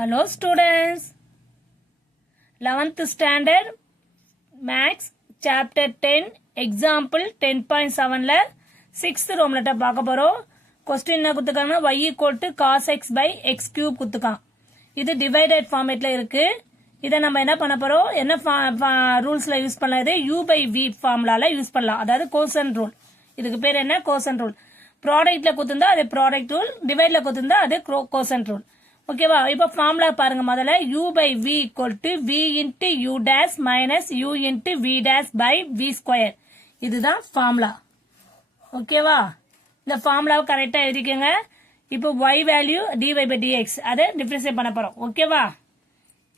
Hello students, 11th standard Maths chapter 10 example 10.7ல 6th row ல பார்க்க போறோம். question என்ன கொடுத்திருக்காங்க, y equal to cos x by x cube கொடுத்திருக்கான். இது divided formatல இருக்கு. இதை நம்ம என்ன பண்ண போறோம், என்ன ரூல்ஸ்ல யூஸ் பண்ணலாம், இது u by v ஃபார்முலால யூஸ் பண்ணலாம். அதாவது கோசன் ரூல். இதுக்கு பேர் என்ன, கோசன் ரூல். ப்ராடக்ட்ல கொடுத்திருந்தா அது ப்ராடக்ட் ரூல், டிவைட்ல கொடுத்திருந்தா அது கோசன் ரூல். ஓகேவா. இப்போ ஃபார்முலா பாருங்க. முதல்ல u by v equal to v into u dash minus u into v dash by v square. இதுதான் ஃபார்முலா. ஓகேவா. இந்த ஃபார்முலாவை கரெக்டா எழுதிக்கங்க. இப்போ y value dy by dx அதை டிஃபரன்ஷியேட் பண்ண போறோம். ஓகேவா.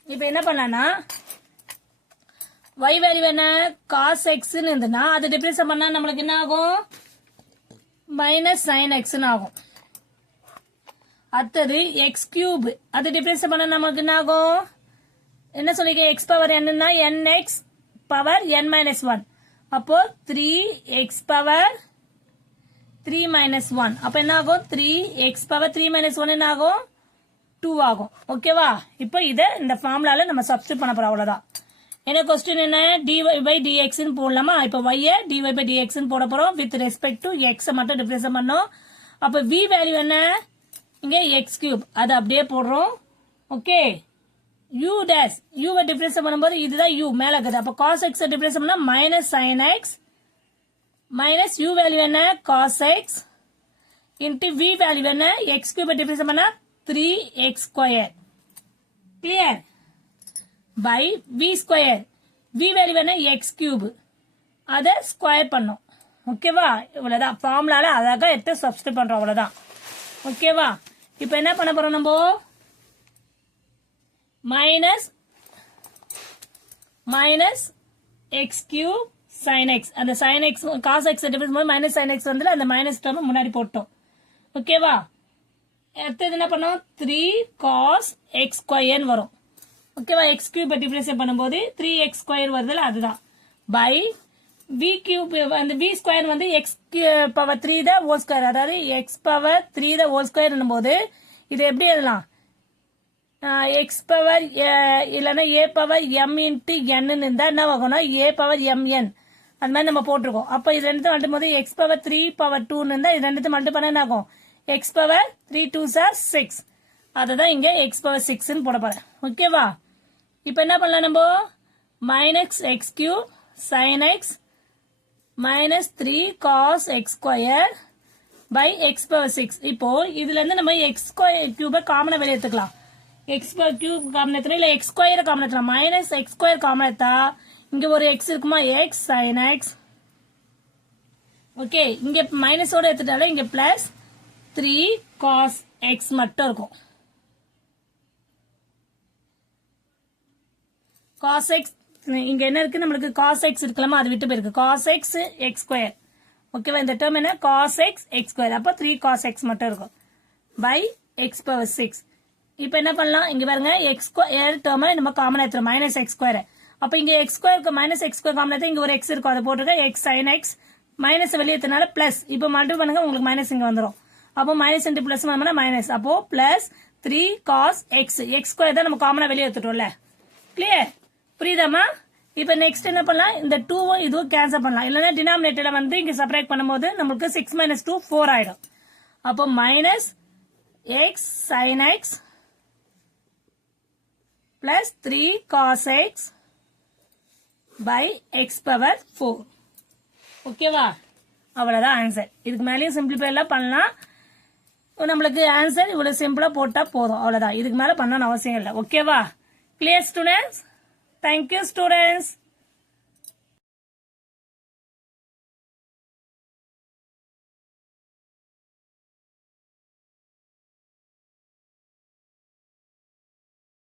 இப்போ என்ன பண்ணலாம்னா y வேல்யூ என்ன cos x ன்னு இருந்ததுன்னா அதை டிஃபரன்ஷியேட் பண்ணா நம்மளுக்கு என்ன ஆகும், மைனஸ் sin x ன்னு ஆகும். அடுத்தது எக்ஸ் கியூப் அது டிஃபரன்ஸ் பண்ண நமக்கு என்ன ஆகும், என்ன சொல்லிக்க, எக்ஸ் பவர் என்னன்னா nx பவர் n மைனஸ் 1. அப்போ 3x பவர் 3 மைனஸ் 1. அப்போ என்ன ஆகும், 3x பவர் 3 மைனஸ் 1 என்ன ஆகும், 2 ஆகும். ஓகேவா. இப்போ இதை இந்த ஃபார்முலால நம்ம சப்ஸ்டிட் பண்ண போறோம். அவ்வளவுதான். என்ன கொஸ்டின் என்ன, dy by dx ன்னு போடலாமா. இப்போ y dy by dx ன்னு போட போறோம். வித் ரெஸ்பெக்ட் டு x மட்டும் டிஃபரன்ஸ் பண்ணோம். அப்போ v வேல்யூ என்ன, இங்க x கியூப் அது அப்படியே போடுறோம். ஓகே. u dash u வை டிஃபரன்ஸ் பண்ணும்போது இதுதான் u மேல இருக்குது. அப்ப cos x டிஃபரன்ஸ் பண்ணா minus sin x minus u value என்ன cos x into v value என்ன x கியூப் டிஃபரன்ஸ் பண்ணா 3x square. Clear. By v square. v value என்ன x கியூப் அதை ஸ்கொயர் பண்ணோம். ஓகேவா. இவ்வளவுதான் ஃபார்முலால அழகா எடுத்து சப்ஸ்டிட் பண்றோம். அவ்வளவுதான். ஓகேவா. இப்ப என்ன பண்ண போறோம், நம்ம minus x cube sine x, அந்த sine x cos x difference minus sine x வந்து அந்த மைனஸ் டேர்ம் முன்னாடி போட்டோம். ஓகேவா. அடுத்தது என்ன பண்ணோம், 3 காஸ் எக்ஸ் ஸ்கொயர் வரும். ஓகேவா. எக்ஸ் கியூப் டிஃபரன்ஸ் பண்ணும்போது 3x ஸ்கொயர் வருதுல, அதுதான் பை v கியூப் அந்த v ஸ்கொயர் வந்து x power 3 the whole square, அதாவது x power 3 the whole square என்னும்போது இது எப்படி எழுதலாம், x பவர் இல்லைன்னா a power m into n இருந்தா என்ன ஆகும்னா a பவர் mn அது மாதிரி நம்ம போட்டிருக்கோம். அப்போ இது ரெண்டு மட்டும் போது x பவர் 3 பவர் 2 இருந்தா இது ரெண்டு மட்டும் பண்ண என்ன ஆகும், x பவர் 3 2s are 6. அதுதான் இங்க x பவர் 6 போட போறேன். ஓகேவா. இப்போ என்ன பண்ணலாம், நம்ம minus x cube sine x minus 3 cos x square by x power 6. இப்போ இதுல இருந்து நம்ம x cube காமனா வெளிய எடுத்துக்கலாம். x cube காமனா எடுத்துறோம், இல்ல x square காமனா எடுத்துறோம். minus x square காமனா எடுத்தா இங்க ஒரு x இருக்குமா, x sin x. ஓகே. இங்க மைனஸ் ஓட எடுத்துட்டால இங்க பிளஸ் 3 cos x மட்டும் இருக்கும். cos x இங்க என்ன இருக்கு, நம்மளுக்கு cos x இருக்கலாமா, அது விட்டு போயிருக்கு. cos x x square. ஓகேவா. இந்த டேர்ம் என்ன cos x x ஸ்கொயர். அப்ப 3 cos x மட்டும் இருக்கும் பை x பவர் 6. இப்போ என்ன பண்ணலாம், இங்க பாருங்க x ஸ்கொயர் டேர்ம் நம்ம காமனா எடுத்துறோம் மைனஸ் x ஸ்கொயர். அப்ப இங்க x ஸ்கொயருக்கு மைனஸ் x ஸ்கொயர் காமனா எடுத்தா இங்க ஒரு x இருக்கும், அதை போட்டுருக்க x sin x மைனஸ் வெளியேற்றனால பிளஸ். இப்போ மல்டிபிள் பண்ணுங்க, உங்களுக்கு மைனஸ் இங்க வந்துடும். அப்போ மைனஸ் இன்டு பிளஸ் மைனஸ், அப்போ plus 3 cos x x square தான் நம்ம காமனா வெளியே எடுத்துட்டோம்ல. கிளியர். புரியுதாமா. இப்ப நெக்ஸ்ட் என்ன பண்ணலாம், இந்த 2 இதுவும் கேன்சல் பண்ணலாம். இல்லைன்னா டினாமினேட்டர்ல வந்து இங்க செப்பரேட் பண்ணும்போது நம்மளுக்கு 6 மைனஸ் 2 4 ஆயிடும். அப்போ minus x sine x plus 3 cos x by x power 4. ஓகேவா. அவ்வளவுதான் ஆன்சர். இதுக்கு மேலேயும் சிம்பிளிஃபை எல்லாம் பண்ணலாம். நம்மளுக்கு ஆன்சர் இவ்வளவு சிம்பிளா போட்டா போதும். அவ்வளவுதான். இதுக்கு மேல பண்ணணும் அவசியம் இல்லை. ஓகேவா. Clear students. Thank you students.